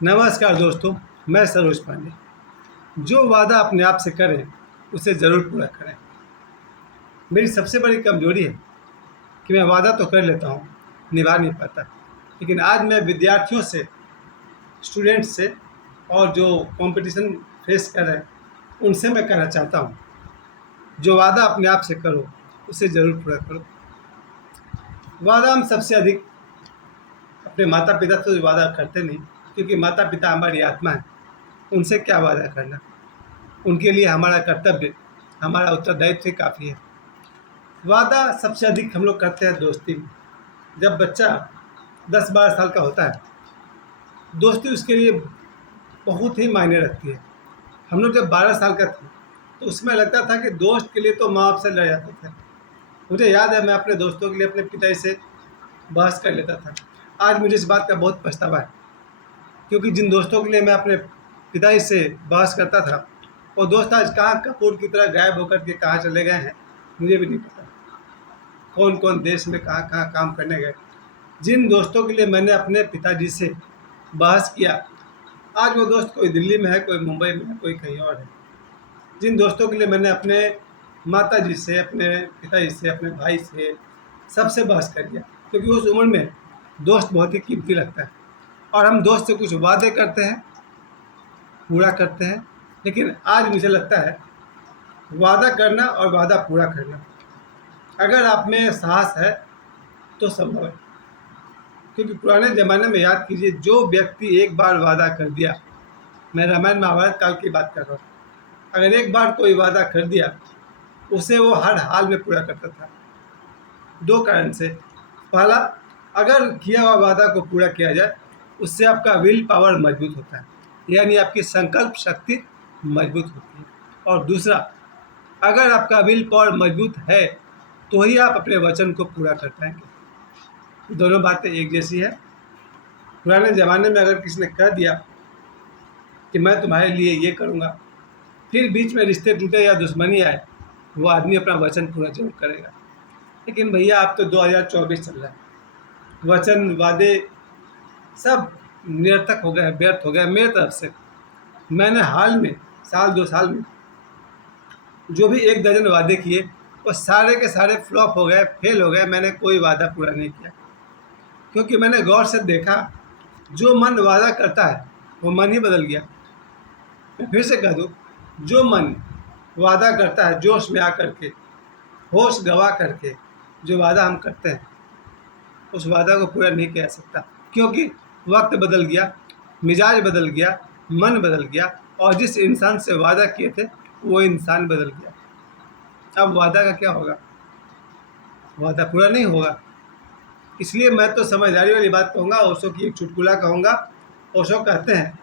नमस्कार दोस्तों, मैं सरोज पांडे। जो वादा अपने आप से करें उसे ज़रूर पूरा करें। मेरी सबसे बड़ी कमज़ोरी है कि मैं वादा तो कर लेता हूँ, निभा नहीं पाता। लेकिन आज मैं विद्यार्थियों से, स्टूडेंट्स से और जो कंपटीशन फेस कर रहे हैं उनसे मैं कहना चाहता हूँ, जो वादा अपने आप से करो उसे ज़रूर पूरा करो। वादा हम सबसे अधिक अपने माता पिता से वादा करते नहीं, क्योंकि माता पिता हमारी आत्मा है। उनसे क्या वादा करना, उनके लिए हमारा कर्तव्य, हमारा उत्तरदायित्व ही काफ़ी है। वादा सबसे अधिक हम लोग करते हैं दोस्ती में। जब बच्चा 10-12 साल का होता है, दोस्ती उसके लिए बहुत ही मायने रखती है। हम लोग जब 12 साल का थे तो उसमें लगता था कि दोस्त के लिए तो माँ बाप से लड़ जाते थे। मुझे याद है, मैं अपने दोस्तों के लिए अपने पिताजी से बहस कर लेता था। आज मुझे इस बात का बहुत पछतावा है, क्योंकि जिन दोस्तों के लिए मैं अपने पिताजी से बहस करता था, वो दोस्त आज कहाँ कपूर की तरह गायब होकर के कहाँ चले गए हैं, मुझे भी नहीं पता। कौन कौन देश में कहाँ कहाँ काम करने गए। जिन दोस्तों के लिए मैंने अपने पिताजी से बहस किया, आज वो दोस्त कोई दिल्ली में है, कोई मुंबई में है, कोई कहीं और है। जिन दोस्तों के लिए मैंने अपने माताजी से, अपने पिताजी से, अपने भाई से, सबसे बहस कर दिया, क्योंकि उस उम्र में दोस्त बहुत ही कीमती लगता है। और हम दोस्त से कुछ वादे करते हैं, पूरा करते हैं। लेकिन आज मुझे लगता है, वादा करना और वादा पूरा करना, अगर आप में साहस है तो संभव है। क्योंकि पुराने ज़माने में याद कीजिए, जो व्यक्ति एक बार वादा कर दिया, मैं रामायण महाभारत काल की बात कर रहा हूँ, अगर एक बार कोई वादा कर दिया, उसे वो हर हाल में पूरा करता था। दो कारण से। पहला, अगर किया हुआ वादा को पूरा किया जाए, उससे आपका विल पावर मजबूत होता है, यानी आपकी संकल्प शक्ति मजबूत होती है। और दूसरा, अगर आपका विल पावर मजबूत है तो ही आप अपने वचन को पूरा कर पाएंगे। दोनों बातें एक जैसी है। पुराने ज़माने में अगर किसी ने कह दिया कि मैं तुम्हारे लिए ये करूँगा, फिर बीच में रिश्ते टूटे या दुश्मनी आए, वो आदमी अपना वचन पूरा जरूर करेगा। लेकिन भैया, अब तो 2024 चल रहा है, वचन वादे सब निरर्थक हो गए, व्यर्थ हो गए। मेरे तरफ से मैंने हाल में, साल 2 साल में जो भी 1 दर्जन वादे किए, वो सारे के सारे फ्लॉप हो गए, फेल हो गए। मैंने कोई वादा पूरा नहीं किया, क्योंकि मैंने गौर से देखा, जो मन वादा करता है वो मन ही बदल गया। मैं फिर से कह दूँ, जो मन वादा करता है जोश में आकर के, होश गवा करके जो वादा हम करते हैं, उस वादा को पूरा नहीं किया जा सकता। क्योंकि वक्त बदल गया, मिजाज बदल गया, मन बदल गया, और जिस इंसान से वादा किए थे वो इंसान बदल गया। अब वादा का क्या होगा, वादा पूरा नहीं होगा। इसलिए मैं तो समझदारी वाली बात कहूँगा, ओशो की एक चुटकुला कहूँगा। ओशो कहते हैं,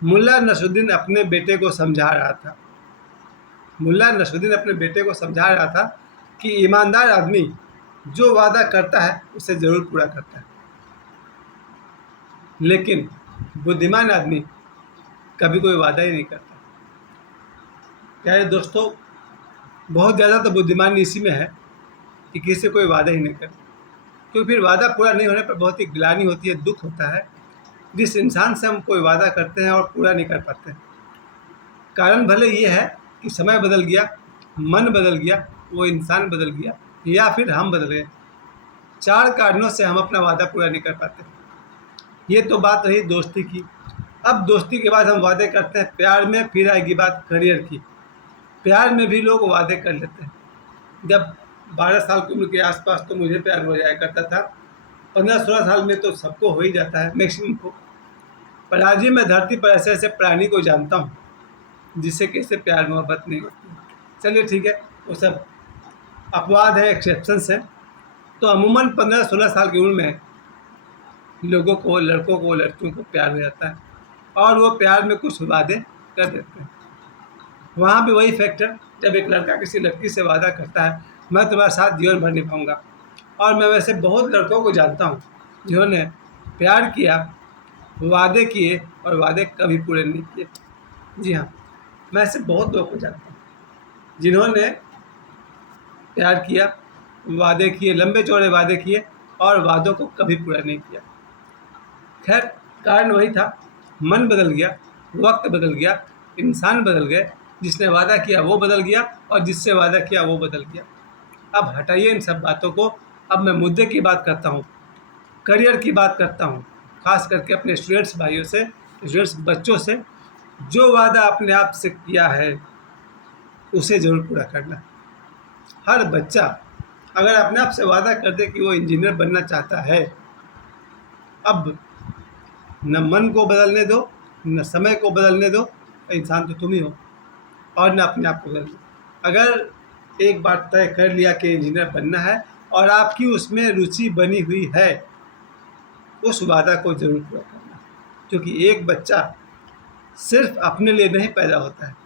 मुल्ला नसरुद्दीन अपने बेटे को समझा रहा था, मुल्ला नसरुद्दीन अपने बेटे को समझा रहा था कि ईमानदार आदमी जो वादा करता है उसे ज़रूर पूरा करता है, लेकिन बुद्धिमान आदमी कभी कोई वादा ही नहीं करता। प्यारे दोस्तों, बहुत ज़्यादा तो बुद्धिमानी इसी में है कि किसी से कोई वादा ही नहीं करता, क्योंकि फिर वादा पूरा नहीं होने पर बहुत ही ग्लानि होती है, दुख होता है। जिस इंसान से हम कोई वादा करते हैं और पूरा नहीं कर पाते हैं, कारण भले ये है कि समय बदल गया, मन बदल गया, वो इंसान बदल गया, या फिर हम बदल गए। 4 कारणों से हम अपना वादा पूरा नहीं कर पाते। ये तो बात रही दोस्ती की। अब दोस्ती के बाद हम वादे करते हैं प्यार में, फिर आएगी बात करियर की। प्यार में भी लोग वादे कर लेते हैं। जब 12 साल की उम्र के आसपास तो मुझे प्यार हो जाया करता था, 15-16 साल में तो सबको हो ही जाता है, मैक्सिमम को। पर आज ही मैं धरती पर ऐसे ऐसे प्राणी को जानता हूँ जिससे कैसे प्यार मोहब्बत नहीं होती। चलिए ठीक है, वो सब अपवाद है, एक्सेप्शंस हैं। तो अमूमन 15-16 साल की उम्र में लोगों को, लड़कों को, लड़कियों को प्यार हो जाता है, और वो प्यार में कुछ वादे कर देते हैं। वहाँ पे वही फैक्टर, जब एक लड़का किसी लड़की से वादा करता है, मैं तुम्हारे साथ जीवन भर निभाऊंगा। और मैं वैसे बहुत लड़कों को जानता हूँ जिन्होंने प्यार किया, वादे किए, और वादे कभी पूरे नहीं किए। जी हाँ, मैं ऐसे बहुत लोगों को जानता हूँ जिन्होंने प्यार किया, वादे किए, लंबे चौड़े वादे किए, और वादों को कभी पूरा नहीं किया। खैर, कारण वही था, मन बदल गया, वक्त बदल गया, इंसान बदल गए, जिसने वादा किया वो बदल गया और जिससे वादा किया वो बदल गया। अब हटाइए इन सब बातों को, अब मैं मुद्दे की बात करता हूँ, करियर की बात करता हूँ, खास करके अपने स्टूडेंट्स भाइयों से, स्टूडेंट्स बच्चों से। जो वादा आपने आप से किया है उसे ज़रूर पूरा करना। हर बच्चा अगर अपने आप से वादा कर दे कि वो इंजीनियर बनना चाहता है, अब न मन को बदलने दो, न समय को बदलने दो, इंसान तो तुम ही हो, और न अपने आप को बदल दो। अगर एक बार तय कर लिया कि इंजीनियर बनना है और आपकी उसमें रुचि बनी हुई है, उस वादा को ज़रूर पूरा करना। क्योंकि एक बच्चा सिर्फ अपने लिए नहीं पैदा होता है,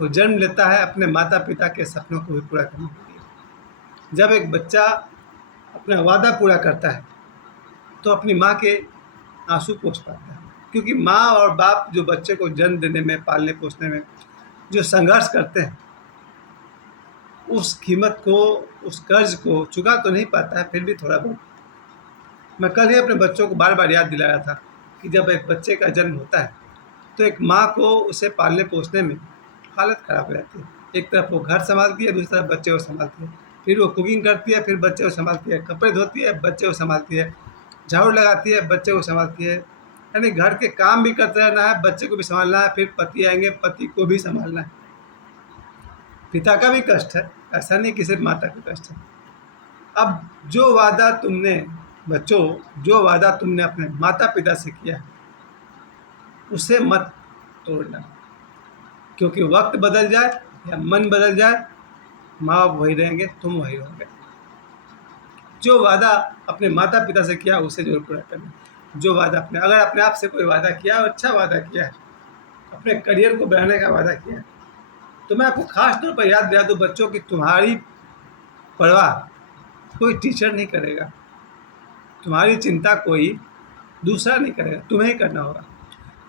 वो जन्म लेता है अपने माता पिता के सपनों को भी पूरा करने के लिए। जब एक बच्चा अपना वादा पूरा करता है तो अपनी माँ के आंसू पोंछ पाता है, क्योंकि माँ और बाप जो बच्चे को जन्म देने में, पालने पोसने में जो संघर्ष करते हैं, उस कीमत को, उस कर्ज को चुका तो नहीं पाता है, फिर भी थोड़ा बहुत। मैं कल ही अपने बच्चों को बार बार याद दिला रहा था कि जब एक बच्चे का जन्म होता है तो एक माँ को उसे पालने पोसने में हालत ख़राब हो जाती है। एक तरफ वो घर संभालती है, दूसरी तरफ बच्चे को संभालती है, फिर वो कुकिंग करती है, फिर बच्चे को संभालती है, कपड़े धोती है, बच्चे को संभालती है, झाड़ू लगाती है, बच्चे को संभालती है। यानी घर के काम भी करते रहना है, बच्चे को भी संभालना है, फिर पति आएंगे, पति को भी संभालना है। पिता का भी कष्ट है, ऐसा नहीं कि सिर्फ माता का कष्ट है। अब जो वादा तुमने, बच्चों, जो वादा तुमने अपने माता पिता से किया है उसे मत तोड़ना, क्योंकि वक्त बदल जाए या मन बदल जाए, माँ बाप वही रहेंगे, तुम वही रहोगे। जो वादा अपने माता पिता से किया उसे जरूर पूरा करना। जो वादा अपने, अगर अपने आप से कोई वादा किया और अच्छा वादा किया है, अपने करियर को बढ़ाने का वादा किया है, तो मैं आपको खास तौर पर याद दिला दूँ बच्चों की, तुम्हारी परवाह कोई टीचर नहीं करेगा, तुम्हारी चिंता कोई दूसरा नहीं करेगा, तुम्हें ही करना होगा।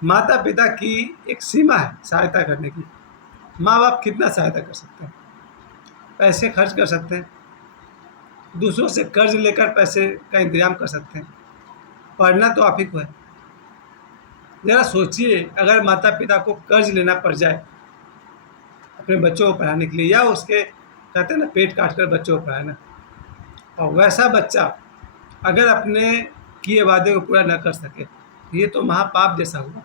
माता पिता की एक सीमा है सहायता करने की। माँ बाप कितना सहायता कर सकते हैं? पैसे खर्च कर सकते हैं, दूसरों से कर्ज लेकर पैसे का इंतजाम कर सकते हैं, पढ़ना तो आप ही को है। ज़रा सोचिए, अगर माता पिता को कर्ज लेना पड़ जाए अपने बच्चों को पढ़ाने के लिए, या उसके कहते हैं ना पेट काट कर बच्चों को पढ़ाना, और वैसा बच्चा अगर अपने किए वादे को पूरा न कर सके, ये तो महापाप जैसा हुआ।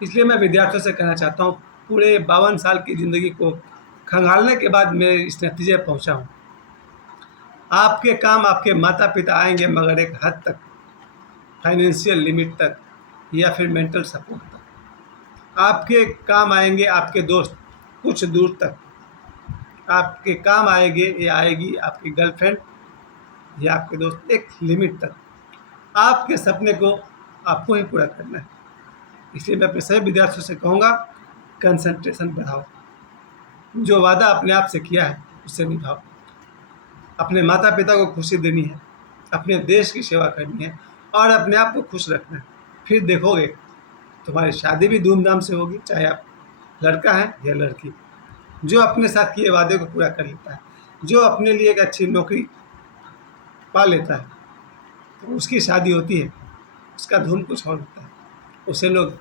इसलिए मैं विद्यार्थियों से कहना चाहता हूँ, पूरे 52 साल की ज़िंदगी को खंगालने के बाद मैं इस नतीजे पर पहुँचा हूँ। आपके काम आपके माता पिता आएंगे, मगर एक हद तक, फाइनेंशियल लिमिट तक, या फिर मेंटल सपोर्ट तक। आपके काम आएंगे आपके दोस्त कुछ दूर तक, आपके काम आएंगे या आएगी आपकी गर्लफ्रेंड या आपके दोस्त एक लिमिट तक। आपके सपने को आपको ही पूरा करना है। इसलिए मैं अपने सभी विद्यार्थियों से कहूँगा, कंसंट्रेशन बढ़ाओ, जो वादा अपने आप से किया है उससे निभाओ। अपने माता पिता को खुशी देनी है, अपने देश की सेवा करनी है और अपने आप को खुश रखना है। फिर देखोगे तुम्हारी शादी भी धूमधाम से होगी, चाहे आप लड़का है या लड़की। जो अपने साथ किए वादे को पूरा कर लेता है, जो अपने लिए एक अच्छी नौकरी पा लेता है, तो उसकी शादी होती है, उसका धूम कुछ और होता है। उसे लोग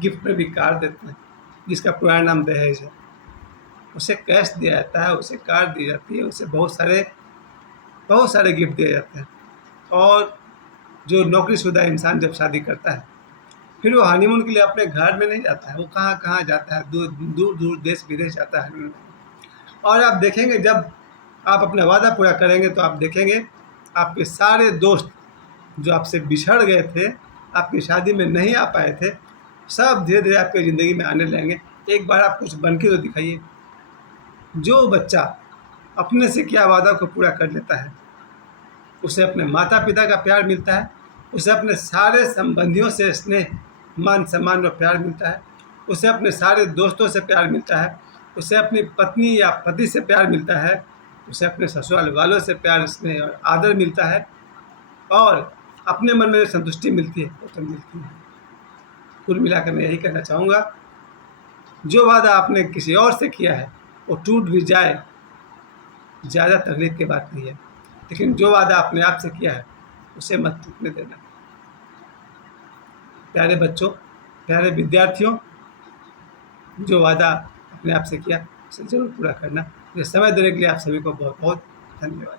गिफ्ट में भी कार देते हैं, जिसका पुराना नाम दहेज है। उसे कैश दिया जाता है, उसे कार दी जाती है, उसे बहुत सारे गिफ्ट दिए जाते हैं। और जो नौकरीशुदा इंसान जब शादी करता है, फिर वो हनीमून के लिए अपने घर में नहीं जाता है, वो कहाँ कहाँ जाता है, दूर दूर दूर देश विदेश जाता है हनीमून। और आप देखेंगे, जब आप अपना वादा पूरा करेंगे तो आप देखेंगे आपके सारे दोस्त जो आपसे बिछड़ गए थे, आपकी शादी में नहीं आ पाए थे, सब धीरे धीरे आपकी ज़िंदगी में आने लगेंगे। एक बार आप कुछ बन के तो दिखाइए। जो बच्चा अपने से किया वादा को पूरा कर लेता है, उसे अपने माता पिता का प्यार मिलता है, उसे अपने सारे संबंधियों से स्नेह, मान सम्मान और प्यार मिलता है, उसे अपने सारे दोस्तों से प्यार मिलता है, उसे अपनी पत्नी या पति से प्यार मिलता है, उसे अपने ससुराल वालों से प्यार, स्नेह और आदर मिलता है, और अपने मन में जो संतुष्टि मिलती है वो तो मिलती है। कुल मिलाकर मैं यही कहना चाहूँगा, जो वादा आपने किसी और से किया है वो टूट भी जाए, ज़्यादा तकलीफ की बात नहीं है, लेकिन जो वादा अपने आप से किया है उसे मत टूटने देना। प्यारे बच्चों, प्यारे विद्यार्थियों, जो वादा अपने आप से किया उसे ज़रूर पूरा करना। मुझे समय देने के लिए आप सभी को बहुत बहुत धन्यवाद।